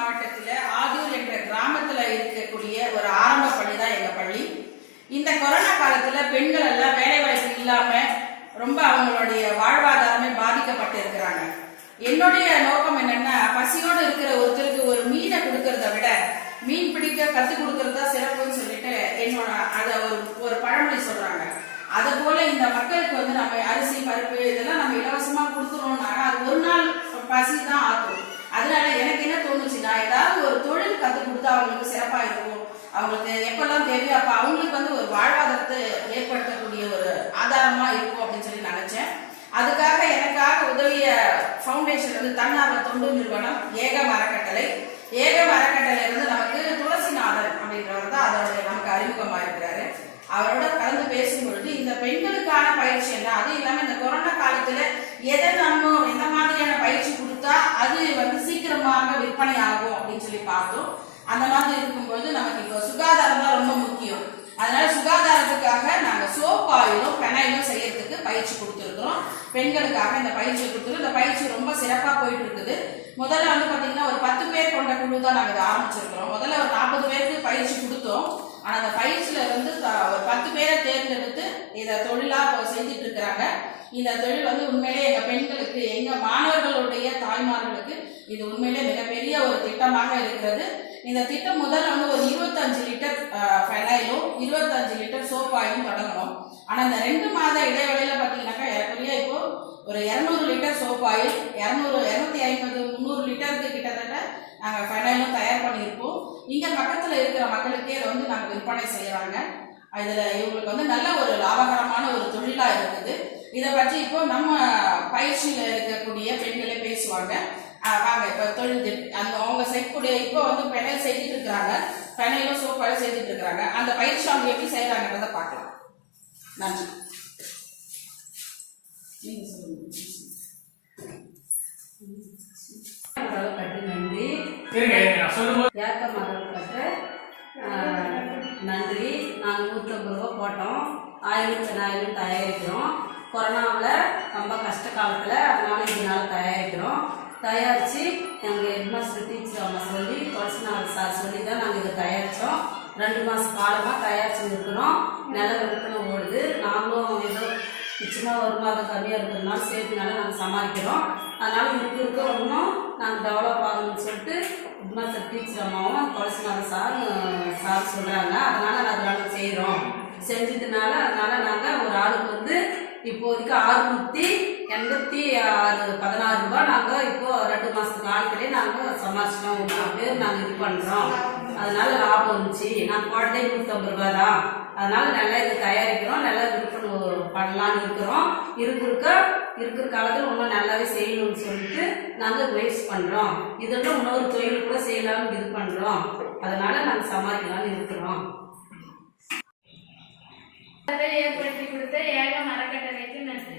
மாவட்டத்தில் ஆதூர் என்ற கிராமத்தில் இருக்கக்கூடிய ஒரு ஆரம்ப பள்ளி தான் எங்கள் பள்ளி. இந்த கொரோனா காலத்தில் பெண்கள் எல்லாம் வேலைவாய்ப்பு இல்லாமல் ரொம்ப அவங்களுடைய வாழ்வாதாரமே பாதிக்கப்பட்டு இருக்கிறாங்க. என்னுடைய நோக்கம் என்னன்னா, பசியோடு இருக்கிற ஒருத்தருக்கு ஒரு மீனை கொடுக்கறத விட மீன் பிடிக்க கற்றுக் கொடுக்கறதா சிறப்புன்னு சொல்லிட்டு என்னோட அதை ஒரு பழமொழி சொல்றாங்க. அது போல இந்த மக்களுக்கு வந்து நம்ம அரிசி பருப்பு இதெல்லாம் நம்ம இலவசமா கொடுத்துருவோம்னா அது ஒரு நாள் பசி தான் ஆகும். அதனால எனக்கு என்ன தோணுச்சுன்னா, ஏதாவது ஒரு தொழில் கற்றுக் கொடுத்தா அவங்களுக்கு சிறப்பா இருக்கும். அவங்களுக்கு எப்பெல்லாம் தேவையோ அப்ப அவங்களுக்கு வந்து ஒரு வாழ்வாதாரத்தை ஏற்படுத்தக்கூடிய ஒரு ஆதாரமா இருக்கும் அப்படின்னு சொல்லி நினைச்சேன். அதுக்காக எனக்காக உதவிய ஃபவுண்டேஷன் வந்து தன்னார்வ தொண்டு நிறுவனம் ஏகம் அறக்கட்டளை. ஏகம் அறக்கட்டளை இருந்து நமக்கு துளசிநாதன் அப்படின்றவர் தான் அதோட நமக்கு அறிமுகமா இருக்கிறாரு. அவரோட கலந்து பேசும்பொழுது இந்த பெண்களுக்கான பயிற்சி என்ன, அது இல்லாம இந்த கொரோனா காலத்துல எதை நம்ம எந்த மாதிரியான பயிற்சி கொடுத்தா அது வந்து சீக்கிரமாக விற்பனை ஆகும் அப்படின்னு சொல்லி பார்த்தோம். அந்த மாதிரி இருக்கும்போது நமக்கு இப்போ சுகாதாரம் தான் ரொம்ப முக்கியம். அதனால சுகாதாரத்துக்காக நாங்க சோப் ஆயிலும் பெனாயிலும் செய்யறதுக்கு பயிற்சி கொடுத்துருக்கிறோம். பெண்களுக்காக இந்த பயிற்சி கொடுத்துருக்கோம். இந்த பயிற்சி ரொம்ப சிறப்பா போயிட்டு இருக்குது. முதல்ல வந்து பாத்தீங்கன்னா ஒரு 10 பேர் கொண்ட குழு தான் நாங்க இதை ஆரம்பிச்சிருக்கிறோம். முதல்ல ஒரு 40 பேருக்கு பயிற்சி கொடுத்தோம். ஆனா அந்த பயிற்சியில வந்து ஒரு 10 பேரை தேர்ந்தெடுத்து இதை தொழிலா செஞ்சுட்டு இருக்கிறாங்க. இந்த தொழில் வந்து உண்மையிலே எங்க பெண்களுக்கு, எங்க மாணவர்களுடைய தாய்மார்களுக்கு இது உண்மையிலே மிகப்பெரிய ஒரு திட்டமாக இருக்கிறது. இந்த திட்டம் முதல்ல வந்து ஒரு 25 லிட்டர் ஃபெனாயிலும் 25 லிட்டர் சோப் ஆயிலும் தொடங்கணும். ஆனா இந்த 2 மாத இடைவெளியில பாத்தீங்கன்னாக்கா ஏறக்குறைய இப்போ ஒரு 200 லிட்டர் சோப் ஆயில், 250 300 லிட்டருக்கு கிட்டத்தட்ட நாங்கள் ஃபெனாயிலும் தயார் பண்ணியிருப்போம். இங்க பக்கத்துல இருக்கிற மக்களுக்கே இதை வந்து நாங்கள் விற்பனை செய்யறாங்க. இதுல இவங்களுக்கு வந்து நல்ல ஒரு லாபகரமான ஒரு தொழிலா இருக்குது. இதை பற்றி இப்போ நம்ம பயிற்சியில இருக்கக்கூடிய பெண்களே பேசுவாங்க. வாங்க இப்போ தொழில் அந்த அவங்க செய்யக்கூடிய இப்போ வந்து பெனாயில் செய்துட்டு இருக்கிறாங்க. பெனாயிலும் சோப்பாலும் செய்துட்டு இருக்கிறாங்க. அந்த பயிற்சி அவங்க எப்படி செய்யறாங்கன்றத பார்க்கலாம். நன்றி. நன்றி. நன்றி. நாங்கள் 150 ரூபா போட்டோம். 1000 தயாரிக்கிறோம். கொரோனாவில் ரொம்ப கஷ்ட காலத்தில் அதனால இதனால் தயாரிக்கிறோம். தயாரித்து எங்கள் ஹெட்மாஸ்டர் டீச்சர் அம்மா சொல்லி துளசிநாதன் சார் சொல்லி தான் நாங்கள் இதை தயாரித்தோம். 2 மாத காலமாக தயாரித்து இருக்கிறோம். நல்ல விற்பனை ஓடுது. நாங்களும் ஏதோ நிச்சயமாக வருமானம் கம்மியாக இருக்கிறதுனால சேர்த்துனால நாங்கள் சமாளிக்கிறோம். அதனால் இருக்க ஒன்றும் நாங்கள் டெவலப் ஆகணும்னு சொல்லிட்டு ஹெட்மாஸ்டர் டீச்சர் அம்மாவும் துளசிநாதன் சார் சொல்கிறாங்க. அதனால் நாங்கள் செய்கிறோம். செஞ்சதுனால அதனால் நாங்கள் ஒரு ஆளுக்கு வந்து இப்போதைக்கு 686 ரூபாய் நாங்கள் இப்போ 2 மாதத்துக்கு ஆட்களே நாங்கள் சமாளிச்சிட்டோம். 3 பேர் நாங்கள் இது பண்ணுறோம். அதனால லாபம் வந்துச்சு. நாங்கள் போட்டதே 150 ரூபாய் தான். அதனால நல்லா இது தயாரிக்கிறோம். நல்லா விற்பனை பண்ணலான்னு இருக்கிறோம். இருக்கிற காலத்தில் இன்னும் நல்லாவே செய்யணும்னு சொல்லிட்டு நாங்கள் முயற்சி பண்ணுறோம். இதோட இன்னொரு தொழில் கூட செய்யலாம்னு இது பண்ணுறோம். அதனால நாங்கள் சமாளிக்கலாம்னு இருக்கிறோம். ஏற்படுத்தி கொடுத்த ஏகம் அறக்கட்டளைக்கு நன்றி.